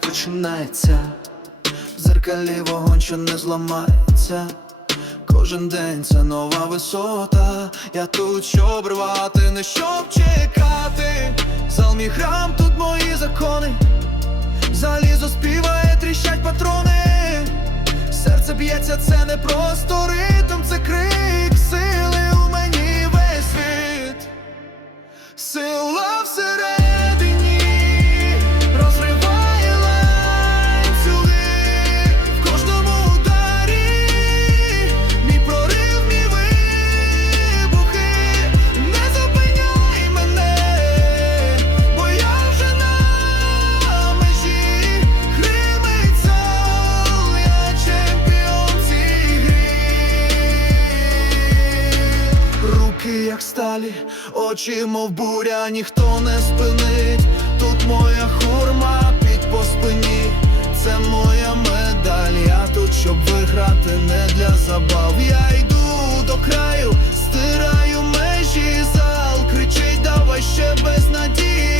починається, в зеркалі вогонь, що не зламається. Кожен день це нова висота. Я тут, щоб рвати, не щоб чекати. Зал мій храм, тут мої закони. Залізо співає, тріщать патрони. Серце б'ється, це не просто як сталі, очі, мов буря, ніхто не спинить. Тут моя хурма під по спині, це моя медаль. Я тут, щоб виграти, не для забав. Я йду до краю, стираю межі, зал кричить, давай ще без надії.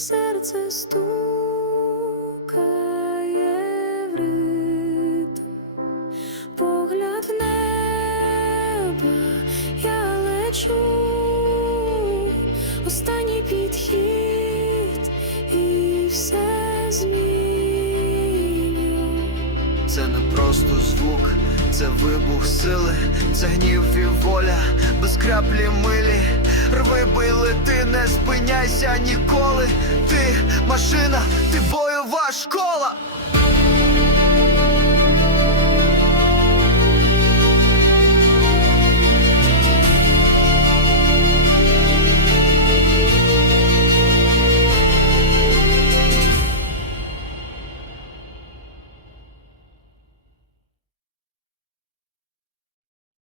Серце стукає в ритм, погляд в небо, я лечу, останній підхід і все зміню. Це не просто звук, це вибух сили, це гнів і воля, без краплі милі. Рви бий, лети, не спиняйся ніколи. Машина, ти бойова школа.